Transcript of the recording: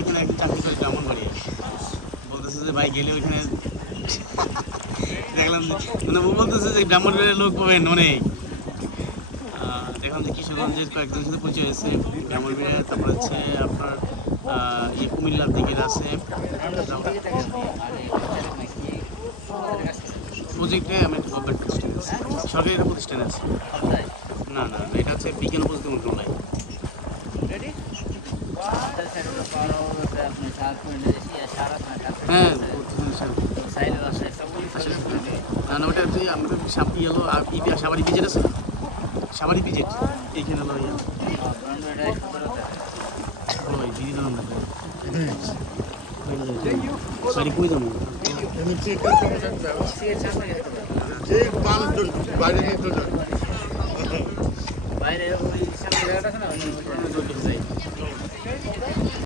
ওইখানে একটা চাকরি করে ব্রাহ্মণবাড়ি বলতেছে যে ভাই গেলে ওইখানে দেখলাম যে মানে ও বলতেছে যে ব্রাহ্মণবাড়ির লোক পাবেন অনেক। দেখলাম যে কিশোরগঞ্জের কয়েকজনের সাথে পরিচয় হয়েছে ব্রাহ্মণবাড়িয়া, তারপর হচ্ছে আপনার কুমিল্লার দিকে আছে প্রজেক্টে আমি একটা গভর্নমেন্ট প্রতিষ্ঠান আছে, সরকারি একটা প্রতিষ্ঠান আছে। না না এটা হচ্ছে বিজ্ঞান ও প্রযুক্তি মন্ত্রণালয়। হ্যাঁ না না ওটা হচ্ছে আমাদের ইয়েলো সাবারি পিজেট আছে, সাবারি পিজেট এইখানে হলো ইয়ে ওই দিদি নাম সরি কই যাবো বাইরে বাইরে ওই সামনে জায়গাটা আছে না